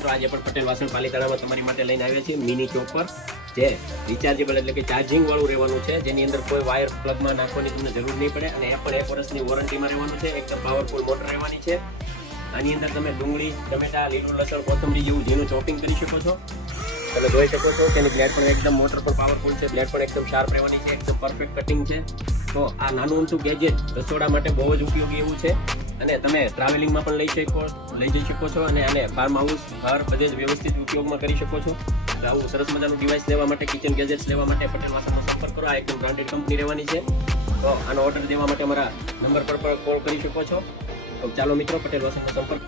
મિત્રો આજે પણ પટેલ વાસણ પાલિતાણામાં તમારી માટે લઈને આવ્યા છીએ મિની ચોપર, જે રિચાર્જેબલ એટલે કે ચાર્જિંગ વાળું રહેવાનું છે, જેની અંદર કોઈ વાયર પ્લગમાં નાખવાની તમને જરૂર નહીં પડે અને એ પણ 1 વર્ષની વોરંટીમાં રહેવાનું છે. એકદમ પાવરફુલ મોટર રહેવાની છે. આની અંદર તમે ડુંગળી, ટમેટા, લીલું લસણ, કોથમરી જેવું જેનું ચોપિંગ કરી શકો છો. તમે જોઈ શકો છો કે એની બ્લેડ પણ એકદમ મોટર પણ પાવરફુલ છે, બ્લેડ પણ એકદમ શાર્પ રહેવાની છે, એકદમ પરફેક્ટ કટિંગ છે. તો આ નાનું ઊંચું ગેજેટ રસોડા માટે બહુ જ ઉપયોગી એવું છે અને તમે ટ્રાવેલિંગમાં પણ લઈ જઈ શકો છો અને આને ફાર્મ હાઉસ, ઘર બધે જ વ્યવસ્થિત ઉપયોગમાં કરી શકો છો. આવું સરસ મજાનું ડિવાઇસ લેવા માટે, કિચન ગેજેટ્સ લેવા માટે પટેલ વાસણનો સંપર્ક કરો. આ એકદમ બ્રાન્ડેડ કંપની રહેવાની છે. તો આનો ઓર્ડર દેવા માટે અમારા નંબર પર કોલ કરી શકો છો. તો ચાલો મિત્રો, પટેલ વાસણનો સંપર્ક